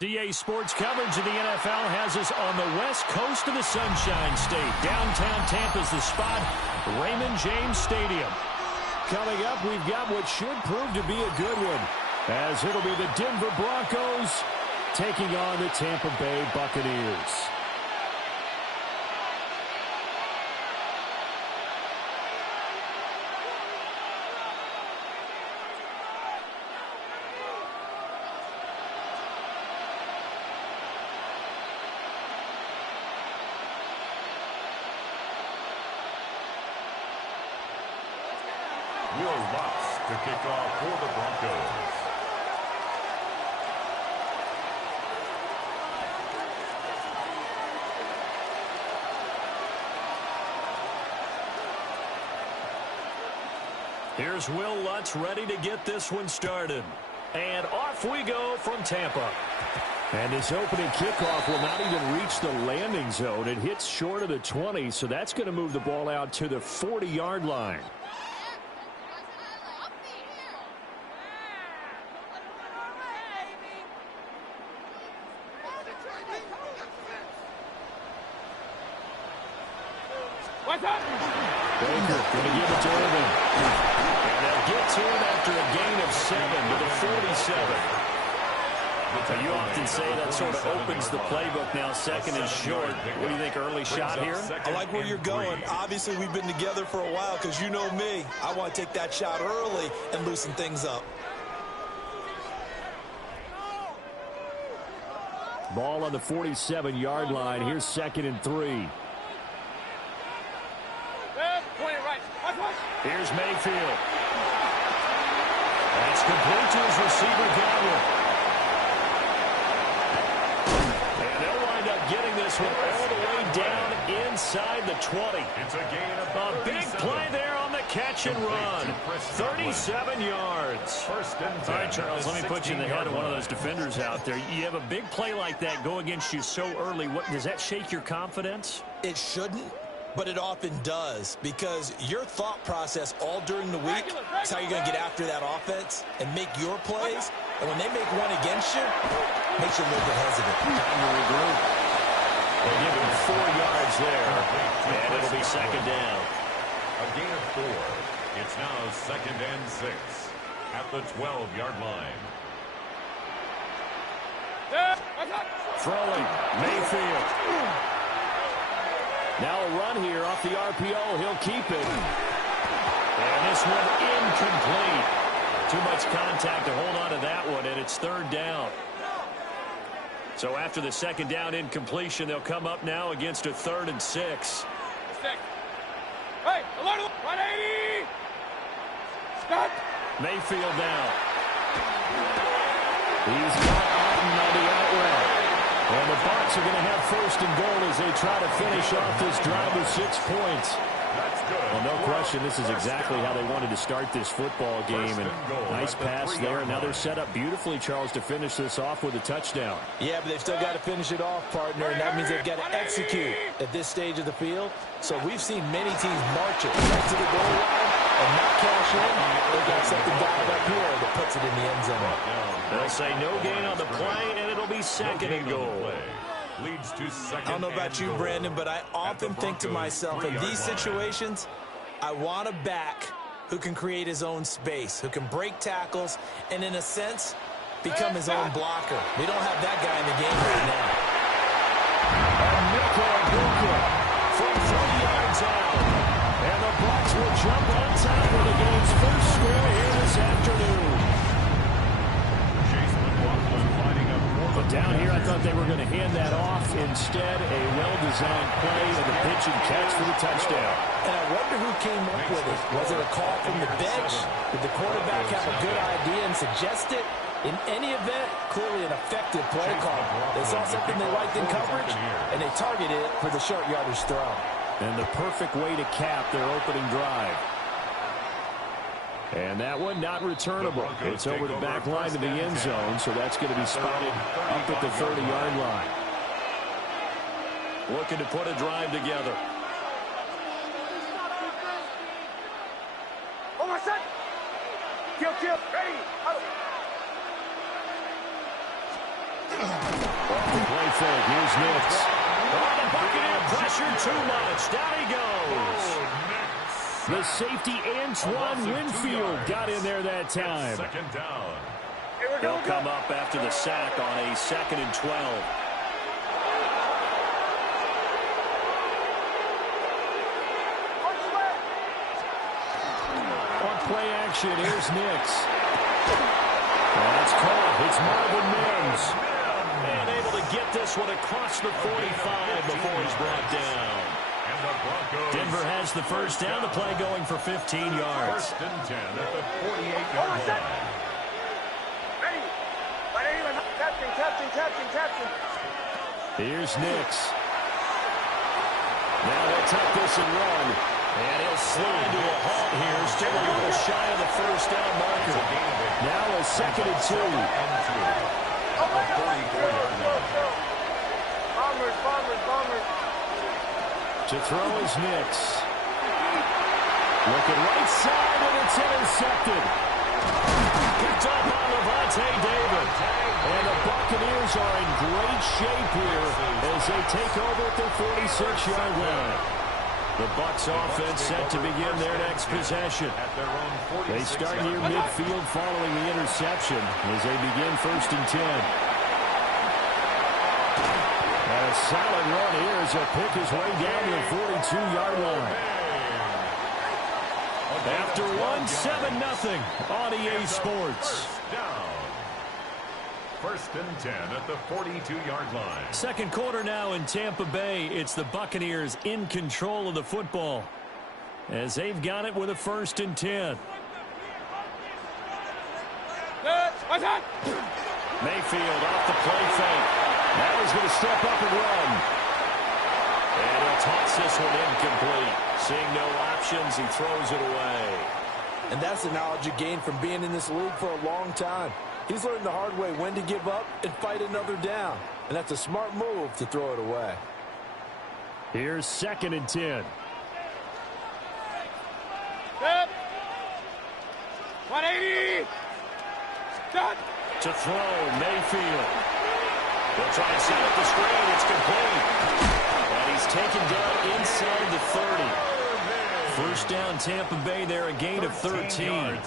DA Sports coverage of the NFL has us on the west coast of the Sunshine State. Downtown Tampa's the spot, Raymond James Stadium. Coming up, we've got what should prove to be a good one, as it'll be the Denver Broncos taking on the Tampa Bay Buccaneers. Will Lutz to kick off for the Broncos. Here's Will Lutz ready to get this one started. And off we go from Tampa. And this opening kickoff will not even reach the landing zone. It hits short of the 20, so that's going to move the ball out to the 40-yard line. Baker going to give it to Irvin. And they'll get to it after a gain of 7 to the 47. So you often say that sort of opens the playbook now. Second and short. What do you think, early shot here? I like where you're going. Obviously, we've been together for a while because you know me. I want to take that shot early and loosen things up. Ball on the 47-yard line. Here's 2nd and 3. Here's Mayfield. That's complete to his receiver, Godwin. And they'll wind up getting this one all the way down inside the 20. It's a gain of a big play there on the catch and run. 37 yards. First and 10. All right, Charles, let me put you in the head of one of those defenders out there. You have a big play like that go against you so early. Does that shake your confidence? It shouldn't. But it often does, because your thought process all during the week is how you're going to get after that offense and make your plays. And when they make one against you, it makes you a little bit hesitant. Time to regroup. They give him 4 yards there, and it'll be 2nd down. A gain of 4. It's now 2nd and 6 at the 12-yard line. Throwing, Mayfield. Now a run here off the RPO. He'll keep it. And this one incomplete. Too much contact to hold on to that one, and it's 3rd down. So after the 2nd down incompletion, they'll come up now against a 3rd and 6. Hey, 180. Stop. Mayfield now. He's got Alton on the out route. And the Bucs are going to have 1st and goal as they try to finish off this drive with 6 points. Well, no question, this is exactly how they wanted to start this football game. And nice pass there. And now they're set up beautifully, Charles, to finish this off with a touchdown. Yeah, but they've still got to finish it off, partner. And that means they've got to execute at this stage of the field. So we've seen many teams march it right to the goal line and not cash in. They've got something dialed up here that puts it in the end zone. They'll say no gain on the play, and it'll be 2nd and goal. Leads to 2nd. I don't know about you, Brandon, but I often think to myself, in these situations, I want a back who can create his own space, who can break tackles, and in a sense, become his own blocker. We don't have that guy in the game right now. And Nickel from 30 yards out. And the Bucs will jump on top of the game's first score here this afternoon. But down here, I thought they were going to hand that off. Instead, a well-designed play and a pitch and catch for the touchdown. And I wonder who came up with it. Was it a call from the bench? Did the quarterback have a good idea and suggest it? In any event, clearly an effective play call. They saw something they liked in coverage, and they targeted it for the short yardage throw. And the perfect way to cap their opening drive. And that one not returnable. It's over the back line to the end zone, so that's going to be spotted up at the 30-yard line. Looking to put a drive together. Hold on, set. Kill, ready. Out. Here's Nix. Oh, the Buccaneer pressure too much. Down he goes. The safety, Antoine Winfield, got in there that time. Second down. He'll come up after the sack on a 2nd and 12. Play action. Here's Nix. That's caught. It's Marvin Mims. And able to get this one across the 45 before he's brought down. Denver has the first down. The play going for 15 yards. First and 10 at the 48-yard line. Catching. Here's Nix. Now they'll take this and run. And he'll slide to a halt here. Still a little shy of the first down marker. Now a 2nd and 2. Bombers. To throw is Nix. Looking right side, and it's intercepted. Picked up by Levante David. And the Buccaneers are in great shape here as they take over at their 46-yard line. The Bucs offense set to begin their next possession. They start near midfield following the interception as they begin 1st and 10. And a solid run here as he'll pick his way down to the 42-yard line. After 1-7-0 on EA Sports. First and 10 at the 42-yard line. Second quarter now in Tampa Bay. It's the Buccaneers in control of the football as they've got it with a 1st and 10. Mayfield off the play fake. Now he's going to step up and run. And he'll toss this one incomplete. Seeing no options, he throws it away. And that's the knowledge you gain from being in this league for a long time. He's learned the hard way when to give up and fight another down. And that's a smart move to throw it away. Here's 2nd and 10. 180. Done. To throw, Mayfield. They'll try and set up the screen. It's complete. And he's taken down inside the 30. First down, Tampa Bay there, a gain of 13.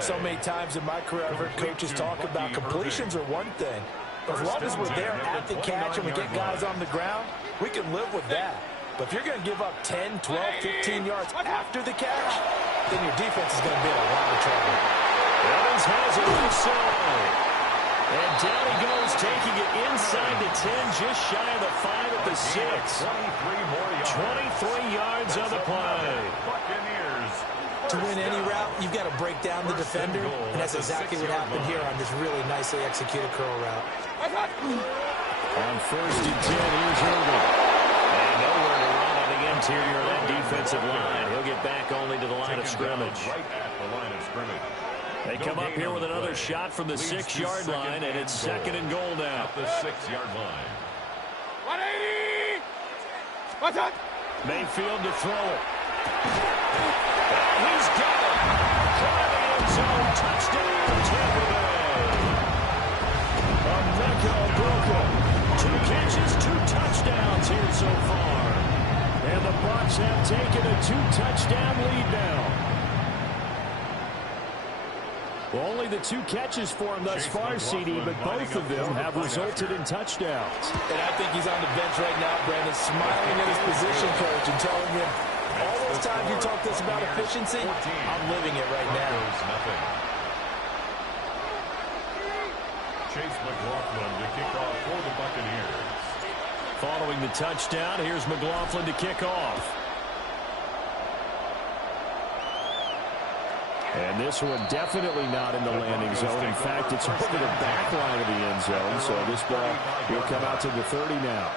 So many times in my career, I've heard coaches talk about completions are one thing. As long as we're there at the catch and we get guys on the ground, we can live with that. But if you're going to give up 10, 12, 15 yards after the catch, then your defense is going to be in a lot of trouble. Evans has it inside. And down he goes, taking it inside the 10, just shy of the 5 at the 6. 23 yards on the play. To win any route, you've got to break down the defender, and that's exactly what happened here on this really nicely executed curl route. On 1st and 10, here's Irvin. And nowhere to run on the interior of that defensive line. He'll get back only to the line of scrimmage. They come up here with another shot from the 6-yard line, and it's 2nd and goal now. At the 6-yard line. 180. What's up? Mayfield to throw it. And he's got it. Driving end zone. Touchdown, Tampa Bay. Emeka Egbuka. 2 catches, 2 touchdowns here so far. And the Bucs have taken a 2-touchdown lead now. Well, only the 2 catches for him thus far, CD, but both of them have resulted in touchdowns. And I think he's on the bench right now, Brandon, smiling at his position coach and telling him, all those times you talk to us about efficiency, I'm living it right now. Chase McLaughlin to kick off for the Buccaneers. Following the touchdown, here's McLaughlin to kick off. And this one definitely not in the landing zone. In fact, it's over the back line of the end zone. So this ball will come out to the 30 now.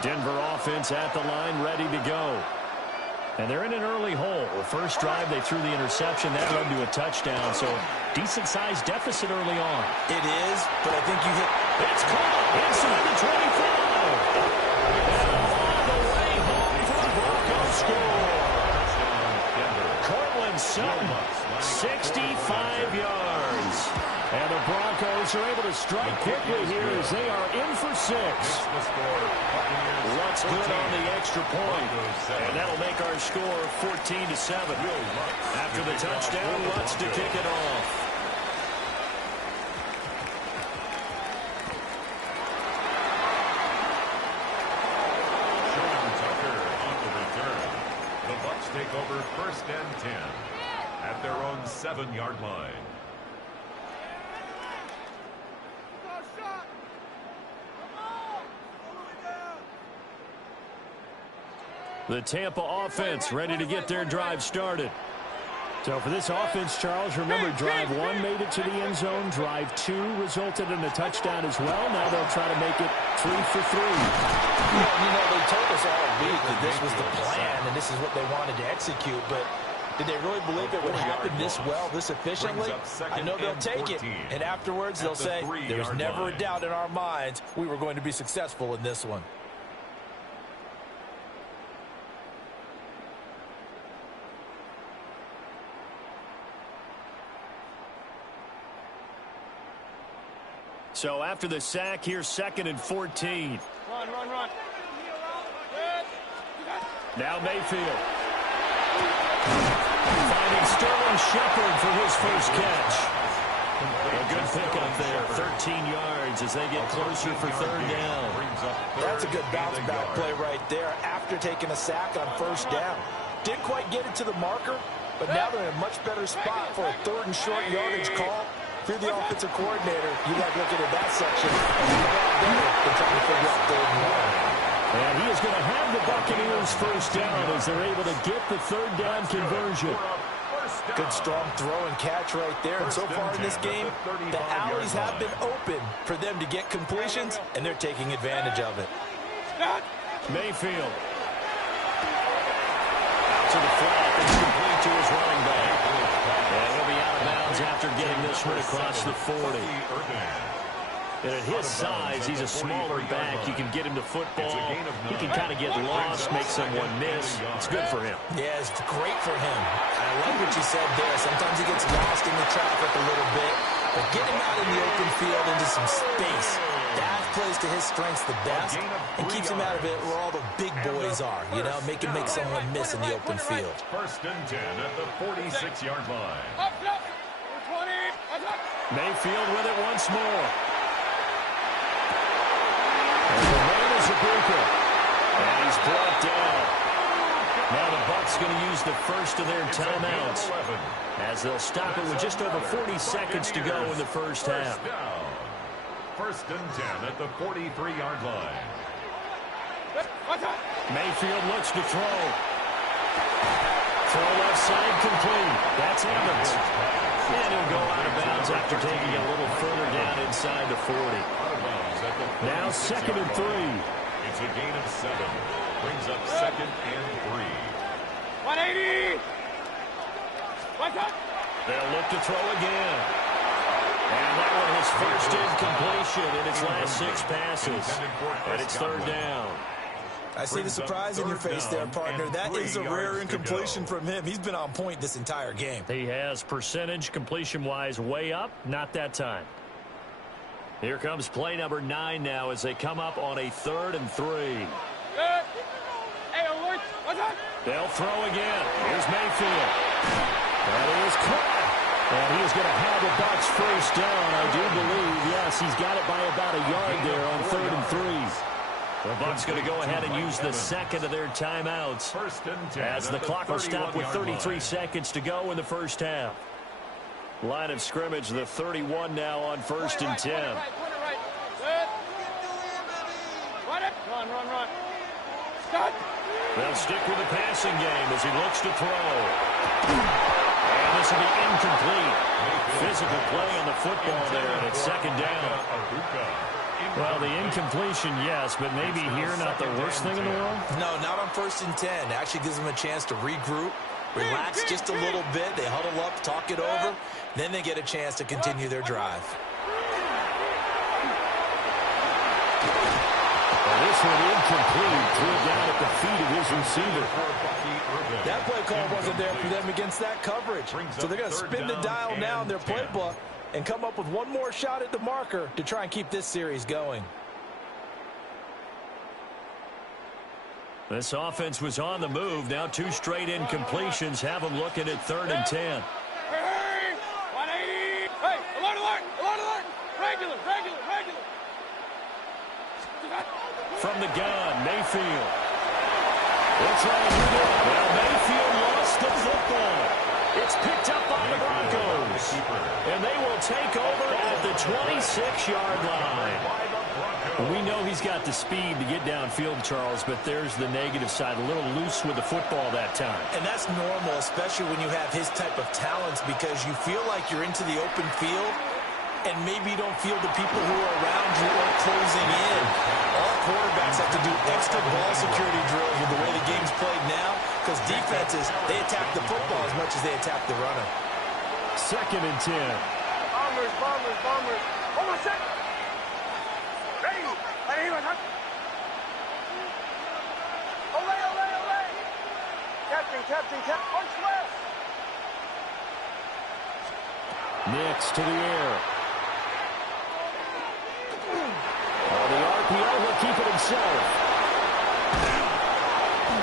Denver offense at the line, ready to go. And they're in an early hole. The first drive, they threw the interception. That led to a touchdown. So decent-sized deficit early on. It is, but I think you hit. It's caught inside the 25. And all the way home for the Broncos score. on Sutton. 65 yards. And the Broncos are able to strike quickly here as they are in for 6. Lutz good on the extra point. And that'll make our score 14-7. After the touchdown, Lutz to kick it off. Take over 1st and 10 at their own 7-yard line. The Tampa offense ready to get their drive started. So for this offense, Charles, remember drive 1 made it to the end zone. Drive 2 resulted in a touchdown as well. Now they'll try to make it 3 for 3. Well, you know, they told us all week that this was the plan and this is what they wanted to execute, but did they really believe it would happen this well, this efficiently? I know they'll take it, and afterwards they'll say, there was never a doubt in our minds we were going to be successful in this one. So after the sack, here's 2nd and 14. Run. Now Mayfield. Finding Sterling Shepard for his first catch. A good pickup there, 13 yards as they get closer for 3rd down. That's a good bounce-back play right there after taking a sack on 1st down. Didn't quite get it to the marker, but now they're in a much better spot for a 3rd and short yardage call. If you're the offensive coordinator, you like looking at that section. They're trying to figure out 3rd and 1. And he is going to have the Buccaneers 1st down as they're able to get the 3rd down conversion. Good strong throw and catch right there. And so far in this game, the alleys have been open for them to get completions, and they're taking advantage of it. Mayfield. Out to the flat. It's complete to his running back. And he'll be out of bounds after getting this one across the 40. And at his size, he's a smaller back. You can get him to football. He can kind of get lost, make someone miss. It's good for him. Yeah, it's great for him. I like what you said there. Sometimes he gets lost in the traffic a little bit. But get him out in the open field into some space. That plays to his strengths the best and keeps him out of it where all the big boys are. You know, make him make someone miss in the open field. 1st and 10 at the 46-yard line. Mayfield with it once more. And the man is Ibuka. And he's brought down. Now the Bucs going to use the first of their timeouts as they'll stop it with just over 40 seconds to go in the first half. 1st and 10 at the 43-yard line. Mayfield looks to throw. Throw left side complete. That's Evans. And he'll go out of bounds after taking a little further down inside the 40. Now 2nd and 3. It's a gain of 7. Brings up 2nd and 3. 180. They'll look to throw again. And that one his first incompletion in its last 6 passes. And it's 3rd down. I see the surprise in your face there, partner. That is a rare incompletion from him. He's been on point this entire game. He has percentage completion-wise way up. Not that time. Here comes play number 9 now as they come up on a 3rd and 3. They'll throw again. Here's Mayfield. And he is caught. And he is going to have the Bucs 1st down. I do believe, yes, he's got it by about a yard there on 3rd and 3. The Bucs going to go ahead and use the 2nd of their timeouts 1st and 10 as the clock will stop with 33 seconds to go in the first half. Line of scrimmage, the 31 now on 1st and 10. Run. They'll stick with the passing game as he looks to throw. And this will be incomplete. Physical play on the football there, and it's 2nd down. Well, the incompletion, yes, but maybe here not the worst thing in the world? No, not on 1st and 10. Actually gives them a chance to regroup, relax just a little bit. They huddle up, talk it over. Then they get a chance to continue their drive. This one incomplete. Threw it down at the feet of his receiver. That play call wasn't there for them against that coverage. So they're going to spin the dial now in their playbook and come up with one more shot at the marker to try and keep this series going. This offense was on the move. Now 2 straight incompletions have them looking at 3rd and 10. Hey, 180. Hey, alert, alert, alert, alert. Regular, regular, regular. From the gun, Mayfield. They're trying to do it. Well, Mayfield lost the football. It's picked up by the Broncos. And they will take over at the 26-yard line. We know he's got the speed to get downfield, Charles, but there's the negative side. A little loose with the football that time. And that's normal, especially when you have his type of talents, because you feel like you're into the open field and maybe you don't feel the people who are around you or closing in. All quarterbacks have to do extra ball security drills with the way the game's played now, because defenses, they attack the football as much as they attack the runner. 2nd and 10. Bombers, bombers, bombers. Hold on a second. Ready. Ready, ready. Olay, olay, olay. Captain, captain, captain. Punch left. Nix to the air. Oh, the RPO will keep it himself.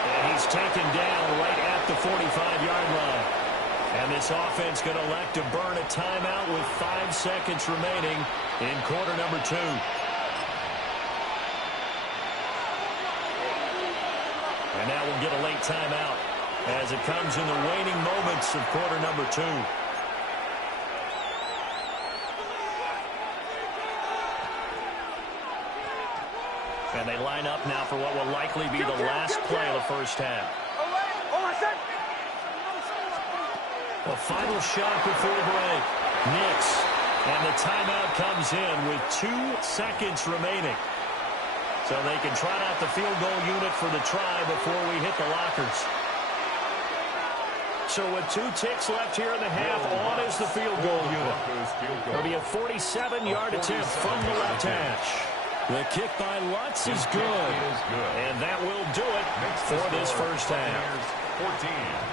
And he's taken down right at the 45-yard line. And this offense going to elect to burn a timeout with 5 seconds remaining in quarter number 2. And now we'll get a late timeout as it comes in the waning moments of quarter number 2. And they line up now for what will likely be the last play of the first half. A final shot before break. Nix. And the timeout comes in with 2 seconds remaining. So they can trot out the field goal unit for the try before we hit the lockers. So with 2 ticks left here in the half, on is the field goal unit. It'll be a 47-yard attempt from the left hash. The kick by Lutz is good. And that will do it for this first half.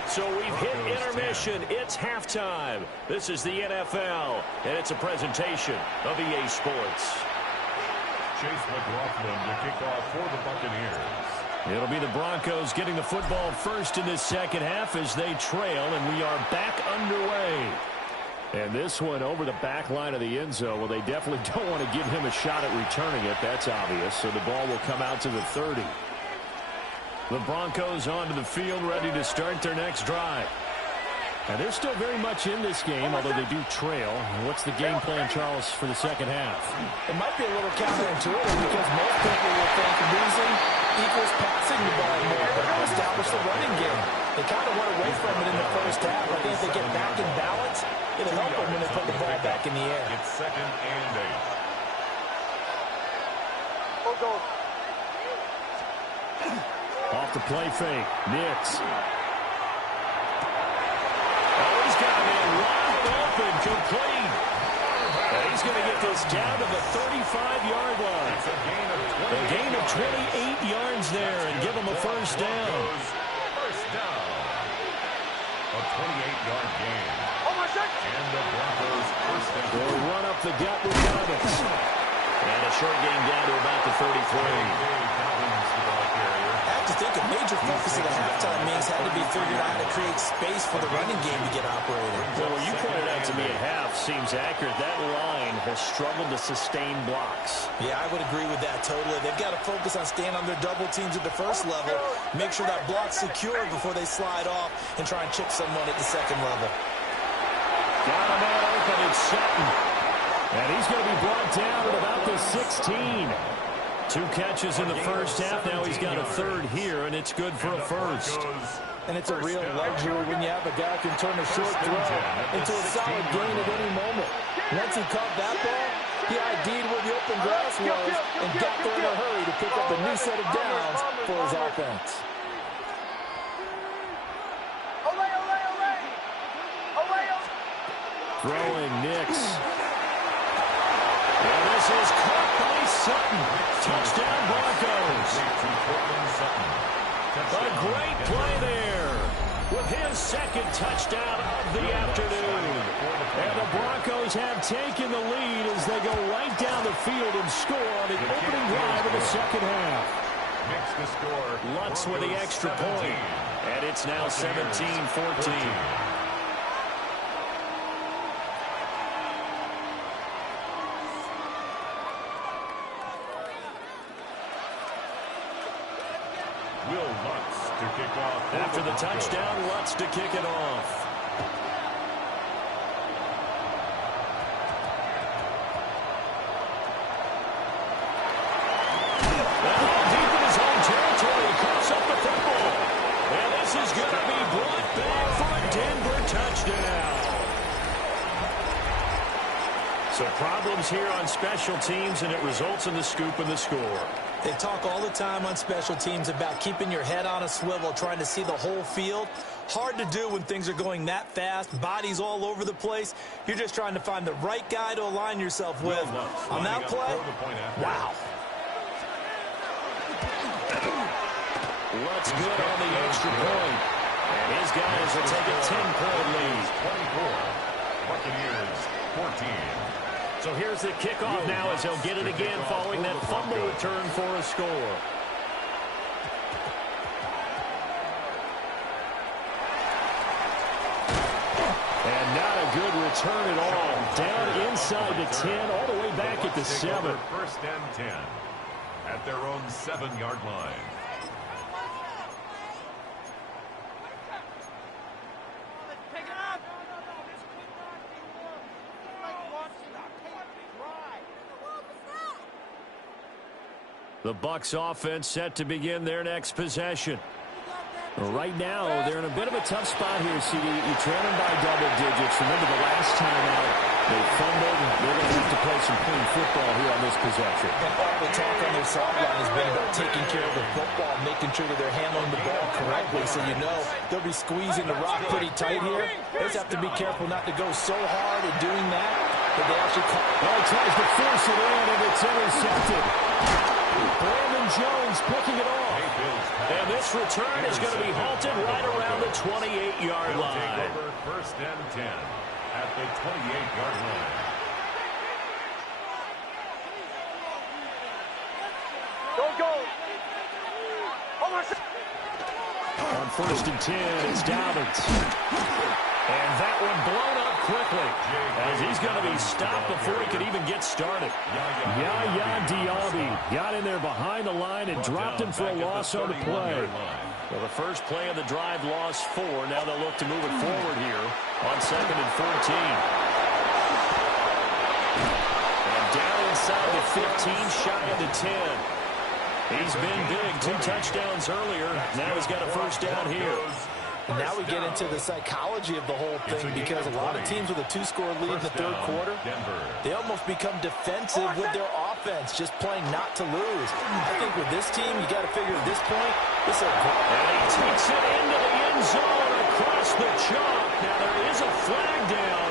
So we've hit intermission. It's halftime. This is the NFL, and it's a presentation of EA Sports. Chase McLaughlin to kick off for the Buccaneers. It'll be the Broncos getting the football first in this second half as they trail, and we are back underway. And this one over the back line of the end zone. Well, they definitely don't want to give him a shot at returning it. That's obvious. So the ball will come out to the 30. The Broncos onto the field, ready to start their next drive. And they're still very much in this game, although they do trail. What's the game plan, Charles, for the second half? It might be a little counterintuitive because most people will think losing equals passing the ball more to establish the running game. They kind of went away from it in the first half. I think if they get back in balance, it'll help them when they put the ball back in the air. It's 2nd and 8. Go. Off the play fake. Nix. Oh, he's got a man wide open, complete. And he's going to get this down to the 35-yard line. It's a gain of 28 yards there and give him a first down. First down. A 28-yard gain. And the Broncos first down. They'll run up the gut with Dobbins. And a short gain down to about the 33. I have to think a major focus of the halftime means had to be figured out how to create space for the running game to get operated. Well, what you pointed out to me at half seems accurate. That line has struggled to sustain blocks. Yeah, I would agree with that totally. They've got to focus on staying on their double teams at the first level, make sure that block's secure before they slide off and try and chip someone at the second level. Got a man open, it's Sutton. And he's going to be brought down at about the 16. 2 catches in the first half. Now he's got a third here, and it's good for a first. And it's a real luxury when you have a guy who can turn a short throw into a solid gain at any moment. Once he caught that ball, he ID'd where the open grass was and got there in a hurry to pick up a new set of downs for his offense. Throwing Nix. And this is caught by Sutton. Touchdown Broncos. A great play there with his second touchdown of the afternoon. And the Broncos have taken the lead as they go right down the field and score on the opening drive of the second half. Lutz with the extra point. And it's now 17-14. After the touchdown, Lutz to kick it off. Deep in his own territory, cuts up the football. And this is going to be brought back for a Denver touchdown. So problems here on special teams, and it results in the scoop and the score. They talk all the time on special teams about keeping your head on a swivel, trying to see the whole field. Hard to do when things are going that fast, bodies all over the place. You're just trying to find the right guy to align yourself with. On that play, wow. Lutz good on the extra point. And his guys will take a 10-point lead. 24. Buccaneers, 14. So here's the kickoff now as he'll get it again following that fumble return for a score. And not a good return at all. Down inside the 10, all the way back at the 7. First and 10 at their own 7-yard line. The Bucs offense set to begin their next possession. Right now, they're in a bit of a tough spot here, CD. You're trailing by double digits. Remember the last time out, they fumbled. They're going to have to play some clean football here on this possession. And all the talk on their sideline has been about taking care of the football, making sure that they're handling the ball correctly. So you know they'll be squeezing the rock pretty tight here. They just have to be careful not to go so hard in doing that they actually call. Well, he tries to force it in, and it's intercepted. Brandon Jones picking it off. And this return is going to be halted right around the 28-yard line. First and 10 at the 28-yard line. Go. On first and 10, it's Dobbins. And that one blown up quickly as he's going to be stopped before he could even get started. Yaya Diaby got in there behind the line and dropped him for a loss on the play. Well, the first play of the drive lost 4. Now they'll look to move it forward here on 2nd and 14. And down inside the 15, shy of the 10. He's been big, 2 touchdowns earlier. Now he's got a first down here. And now we get into the psychology of the whole thing because a lot of teams with a 2-score lead in the third quarter, they almost become defensive with their offense, just playing not to lose. I think with this team, you got to figure at this point, this is a great. And he takes it into the end zone across the chalk. Now there is a flag down,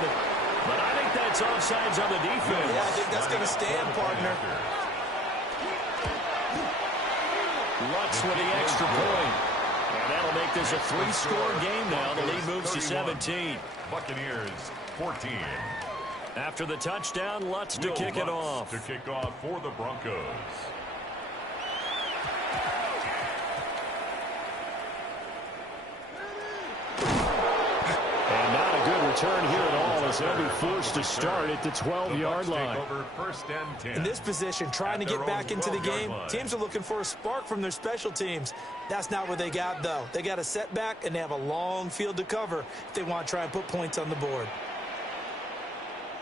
but I think that's offsides on the defense. Yeah, I think that's going to stand, partner. Lutz with the extra point. And that'll make this a 3-score game now. The lead moves to 17. Buccaneers, 14. After the touchdown, Lutz to kick it off. To kick off for the Broncos. And not a good return here at all as they'll be forced to start at the 12-yard line. First and 10. In this position, trying to get back into the game, teams are looking for a spark from their special teams. That's not what they got, though. They got a setback, and they have a long field to cover if they want to try and put points on the board.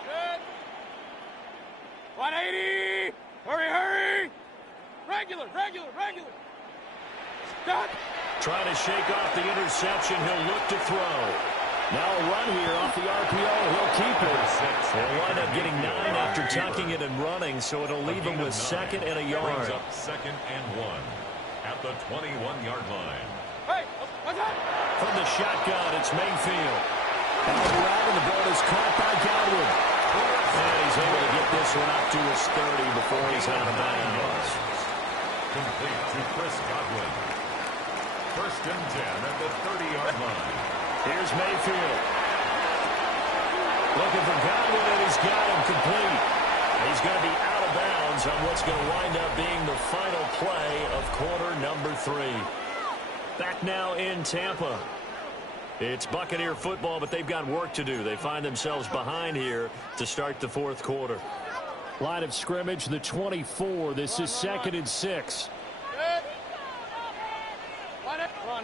Good. 180. Hurry. Regular. Stop. Trying to shake off the interception. He'll look to throw. Now a run here off the RPO. He'll keep it. They'll wind up getting 9 after tucking it and running, so it'll leave him with 2nd and a yard. Brings up 2nd and 1 at the 21-yard line. Hey, what's up? From the shotgun, it's Mayfield. And the route and the ball is caught by Godwin. And he's able to get this one up to his 30 before he's out of bounds. complete to Chris Godwin. First and 10 at the 30-yard line. Here's Mayfield. Looking for Godwin, and he's got him complete. He's going to be out of bounds on what's going to wind up being the final play of quarter number 3. Back now in Tampa. It's Buccaneer football, but they've got work to do. They find themselves behind here to start the fourth quarter. Line of scrimmage, the 24. This is 2nd and 6. Run.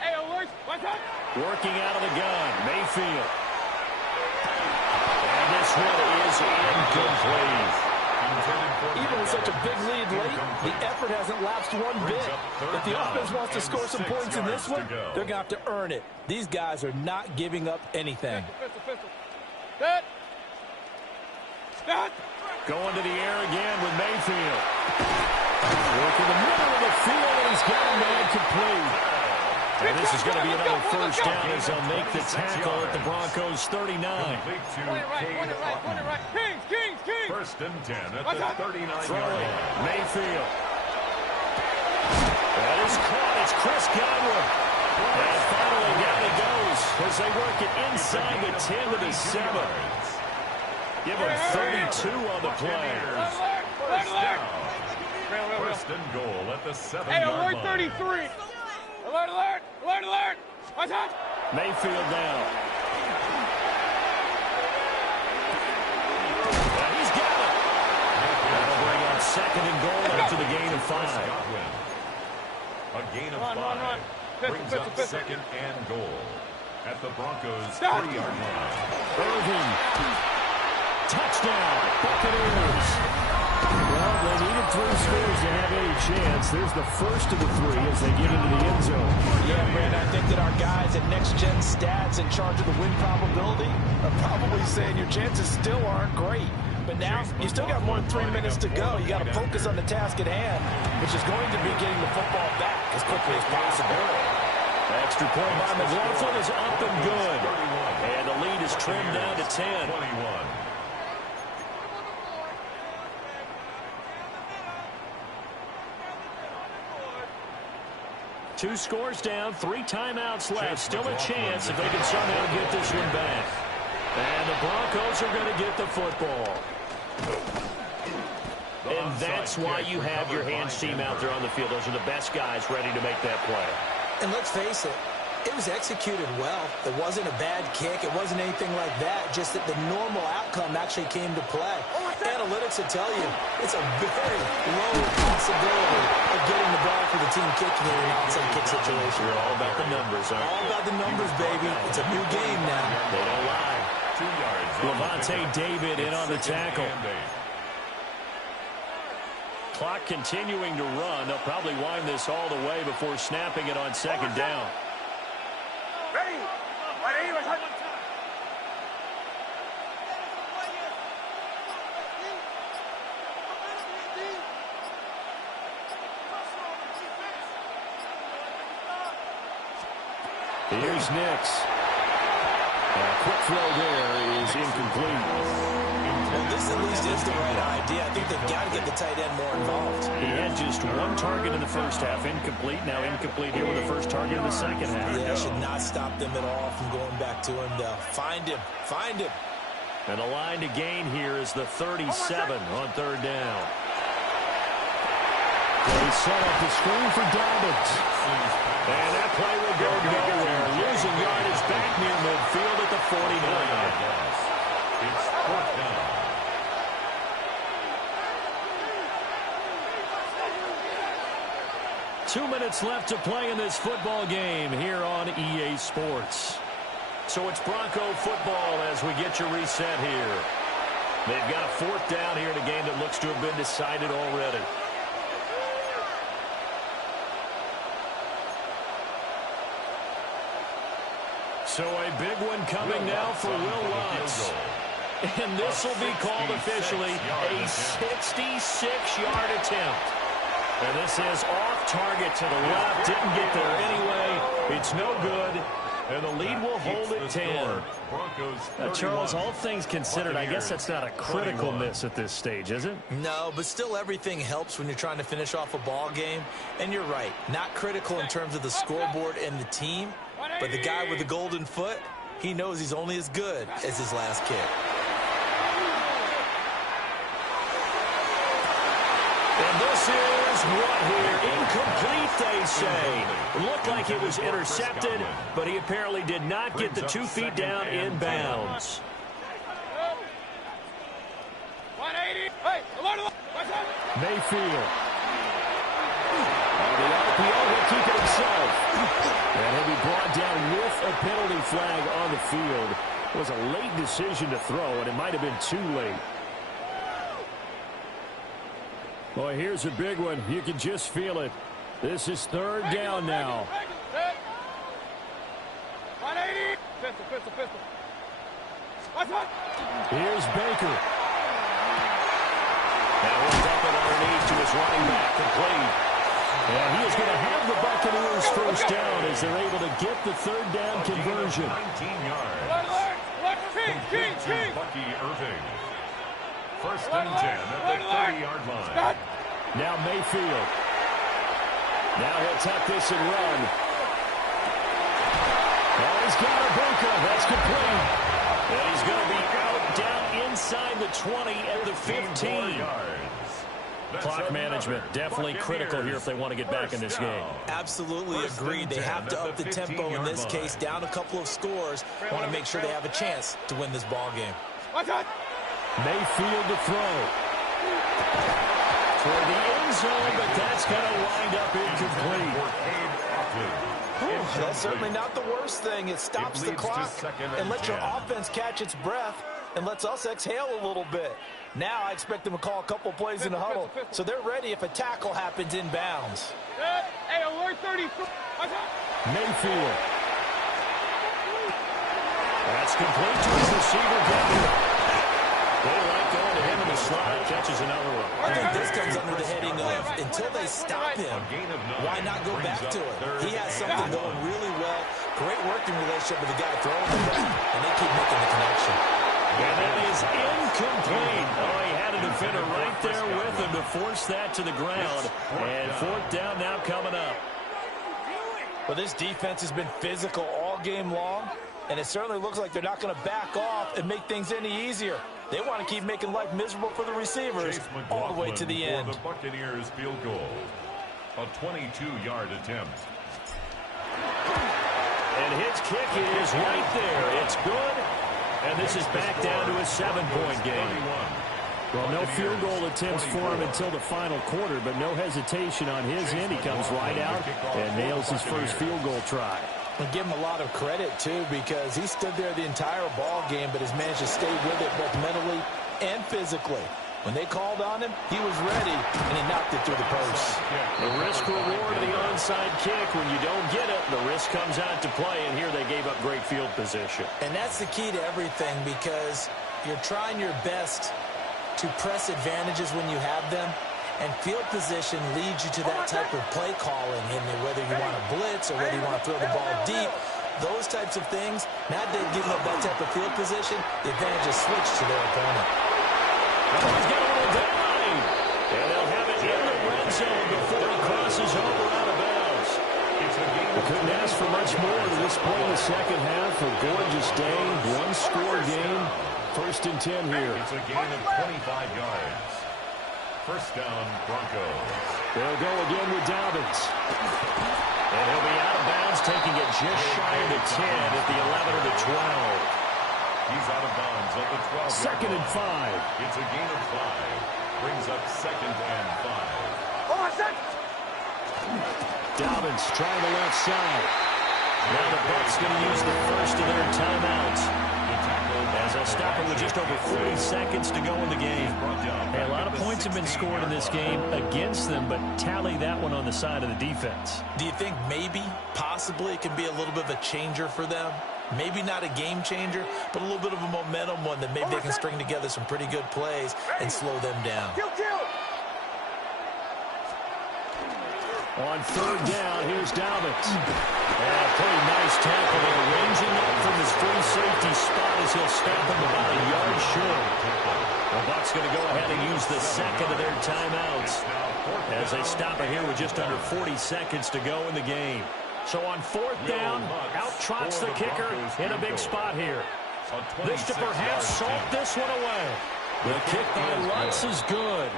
Hey, Owens, watch out. Working out of the gun, Mayfield. And this one is incomplete. Even with such a big lead late, the effort hasn't lapsed one bit. If the offense wants to score some points in this one, they're going to have to earn it. These guys are not giving up anything. Set. Going to the air again with Mayfield. Working the middle of the field, and he's got a man complete. And this is going to be another first down as they'll make the tackle at the Broncos 39. Kings. First and 10 at the 39-yard line. Mayfield. That is caught. It's Chris Godwin. And finally down he goes as they work it inside the 10 to the 7. Give him 32 on the play. First down. First and goal at the 7-yard line. 33. Alert. Watch out. Mayfield now. He's got it. That'll bring up 2nd and goal after the gain of 5. A gain of 5 brings up 2nd and goal at the Broncos 3-yard line. Irving. Touchdown, Buccaneers. Well, they needed 3 scores to have any chance. There's the first of the 3 as they get into the end zone. Yeah, Brad, I think that our guys at Next Gen Stats in charge of the win probability are probably saying your chances still aren't great. But now, you still got more than 3 minutes to go. You got to focus on the task at hand, which is going to be getting the football back as quickly as possible. Extra point by McLaughlin is up and good. And the lead is trimmed down to 10. 21. Two scores down, 3 timeouts left. Still a chance if they can somehow get this one back. And the Broncos are going to get the football. And that's why you have your hands team out there on the field. Those are the best guys ready to make that play. And let's face it, it was executed well. It wasn't a bad kick. It wasn't anything like that. Just that the normal outcome actually came to play. Analytics will tell you it's a very low possibility of getting the ball for the team kicking in an onside kick situation. You're all about the numbers, huh? All about the numbers, baby. It's a new game now. They don't lie. 2 yards. Levante David in on the tackle. Clock continuing to run. They'll probably wind this all the way before snapping it on 2nd down. Ready. Here's Nix. A quick throw there is incomplete. Well, this at least is the right idea. I think they've got to get the tight end more involved. He had just 1 target in the first half. Incomplete. Now incomplete here with the first target in the second half. Yeah, should not stop them at all from going back to him, though. Find him. And the line to gain here is the 37 on 3rd down. They set up the screen for Dobbins. And that play will go nowhere. Losing yardage back near midfield at the 49. It's 4th down. Two minutes left to play in this football game here on EA Sports. So it's Bronco football as we get your reset here. They've got a 4th down here in a game that looks to have been decided already. So a big one coming now for Will Lutz. And this will be called officially a 66-yard attempt. And this is off target to the left. Didn't get there anyway. It's no good. And the lead will hold at 10. Now, Charles, all things considered, I guess that's not a critical miss at this stage, is it? No, but still everything helps when you're trying to finish off a ball game. And you're right, not critical in terms of the scoreboard and the team, but the guy with the golden foot, he knows he's only as good as his last kick. And this is what here? Incomplete, they say. Looked like it was intercepted, but he apparently did not get the 2 feet down in bounds. Mayfield. And the RPO will keep it himself. And he'll be brought down with a penalty flag on the field. It was a late decision to throw, and it might have been too late. Boy, here's a big one. You can just feel it. This is 3rd down now. Here's Baker. Now he'll dump it underneath to his running back, complete. And he is going to have the Buccaneers first down as they're able to get the 3rd down conversion. 19 yards. Complete to Bucky Irving. 1st and 10 at the 30-yard line. Now Mayfield. Now he'll tuck this and run. Oh, he's got a Baker. That's complete. And he's going to be out down inside the 20 at the 15. Clock management definitely critical here if they want to get back in this game. Absolutely agreed. They have to up the tempo in this case, down a couple of scores. Want to make sure they have a chance to win this ball game. Mayfield to throw. For the end zone, but that's going to wind up incomplete. That's certainly not the worst thing. It stops the clock and lets your offense catch its breath and lets us exhale a little bit. Now I expect them to call a couple plays in the huddle, so they're ready if a tackle happens inbounds. Hey, alert 30. Mayfield. That's complete to his receiver, Decker. They like going to him in the slot. Catches another one. I think this comes under the heading of, until they stop him, why not go back to it? He has something going really well. Great working relationship with the guy throwing the ball, and they keep making the connection. And that is incomplete. Oh, he had a defender right there with him to force that to the ground. And 4th down now coming up. Well, this defense has been physical all game long, and it certainly looks like they're not going to back off and make things any easier. They want to keep making life miserable for the receivers all the way to the end. For the Buccaneers field goal. A 22-yard attempt. And his kick is right there. It's good. And this is back down to a 7-point game. Well, no field goal attempts for him until the final quarter, but no hesitation on his end. He comes right out and nails his first field goal try. And give him a lot of credit, too, because he stood there the entire ball game, but has managed to stay with it both mentally and physically. When they called on him, he was ready, and he knocked it through the post. The risk reward of the onside kick. When you don't get it, the risk comes out to play, and here they gave up great field position. And that's the key to everything, because you're trying your best to press advantages when you have them, and field position leads you to that type of play calling, and whether you want to blitz or whether you want to throw the ball deep, those types of things, now they've given up that type of field position, the advantage is switched to their opponent. Oh, he's got a little dive, and they'll have it in the red zone before he crosses over out of bounds. Couldn't ask for much more at this point in the second half. A gorgeous day, one-score game. 1st and 10 here. It's a gain of 25 yards. 1st down, Broncos. They'll go again with Dobbins. And he'll be out of bounds, taking it just shy of the 10 at the 11 or the 12. He's out of bounds at the 12. 2nd and 5. It's a gain of 5. Brings up 2nd and 5. Dobbins trying the left side. Now the Bucs going to use the first of their timeouts. As they'll stop it with just over 40 seconds to go in the game. Hey, a lot of points have been scored in this game against them, but tally that one on the side of the defense. Do you think maybe, possibly, it can be a little bit of a changer for them? Maybe not a game changer, but a little bit of a momentum one that maybe they can string together some pretty good plays and slow them down. On third down, here's Dobbins. And a pretty nice tackle there, ranging up from his free safety spot as he'll stop him about a yard short. The Bucs going to go ahead and use the second of their timeouts as they stop it here with just under 40 seconds to go in the game. So on fourth down, out trots the kicker in a big spot here. This to perhaps salt this one away. The kick by Lutz is good.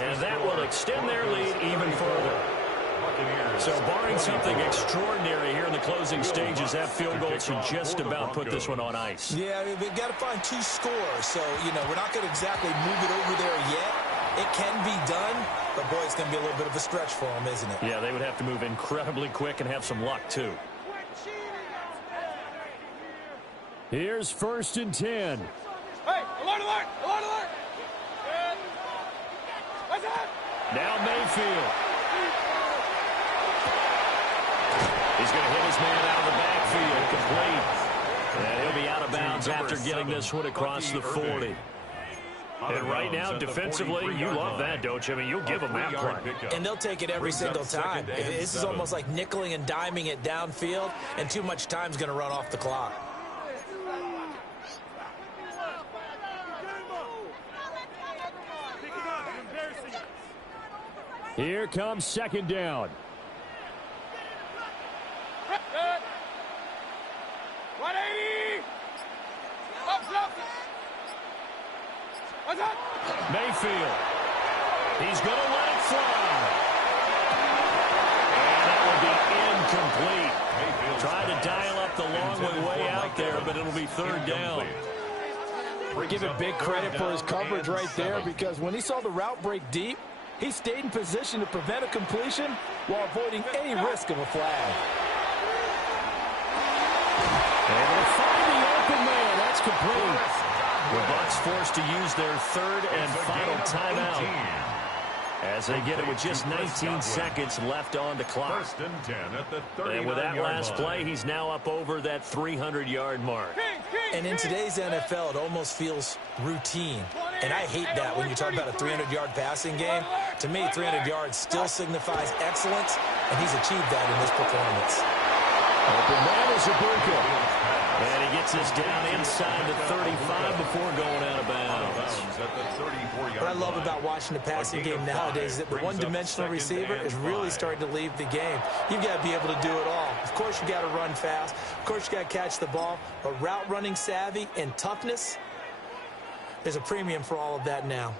And that will extend their lead even further. So barring something extraordinary here in the closing stages, that field goal should just about put this one on ice. Yeah, we've got to find 2 scores. So, we're not going to exactly move it over there yet. It can be done, but, boy, it's going to be a little bit of a stretch for them, isn't it? Yeah, they would have to move incredibly quick and have some luck, too. Here's first and 10. Hey, alert, alert, alert, alert. What's up? Now Mayfield. He's going to hit his man out of the backfield, complete. And he'll be out of bounds after getting this one across the 40. And right now, defensively, you love that, don't you? I mean, you'll give them that play. And they'll take it every single time. This is almost like nickeling and diming it downfield, and too much time's going to run off the clock. Here comes second down. 180. What's up? Mayfield. He's going to let it fly. And that will be incomplete. Try to dial up the long way out there, but it'll be third down. We're giving big credit for his coverage right there, because when he saw the route break deep, he stayed in position to prevent a completion while avoiding any risk of a flag. And they'll find the open man. That's complete. The Bucs forced to use their third and final timeout as they get it with just 19 seconds left on the clock. First and 10 at the 39-yard And with that last play, he's now up over that 300-yard mark. And in today's NFL, it almost feels routine. And I hate that when you talk about a 300-yard passing game. To me, 300 yards still signifies excellence, and he's achieved that in this performance. Open man is Abuka. And he gets this down inside the 35 before going out of bounds. What I love about watching the passing game nowadays is that the one-dimensional receiver is really starting to leave the game. You've got to be able to do it all. Of course, you got to run fast. Of course, you got to catch the ball. But route running savvy and toughness, there's a premium for all of that now.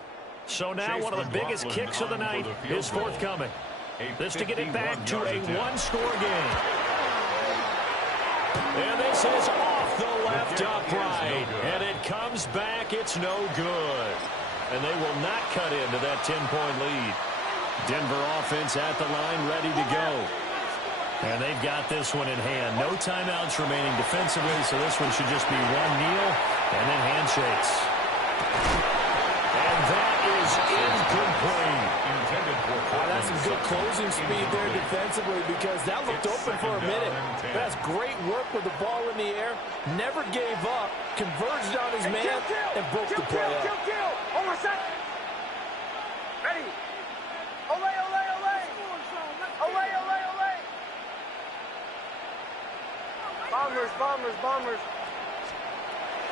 So now one of the biggest kicks of the night is forthcoming. This to get it back to a one-score game. And this is off the left upright. And it comes back. It's no good. And they will not cut into that 10-point lead. Denver offense at the line, ready to go. And they've got this one in hand. No timeouts remaining defensively, so this one should just be one kneel and then handshakes. And that is incomplete. That's some good closing speed there defensively, because that looked open for a minute. That's great work with the ball in the air. Never gave up, converged on his man, and broke the play up. Hold on a sec. Ready. Olay, olay, olay. Olay, olay, olay. Bombers, bombers, bombers.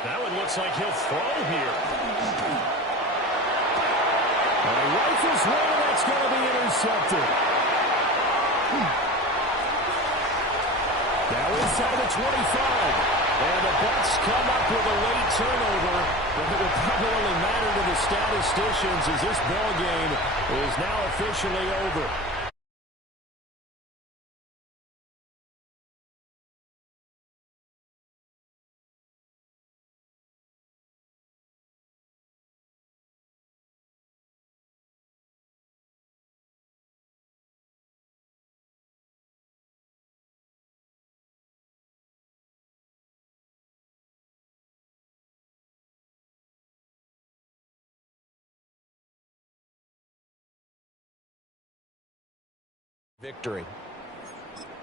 That one looks like he'll throw here. Rifles one, that's going to be intercepted. Now inside the 25. And the Bucs come up with a late turnover. But it will probably only matter to the statisticians as this ball game is now officially over. Victory.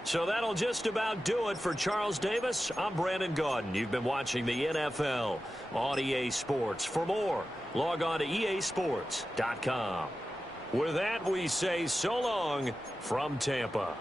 So that'll just about do it for Charles Davis. I'm Brandon Gaudin. You've been watching the NFL on EA Sports. For more, log on to easports.com. With that, we say so long from Tampa.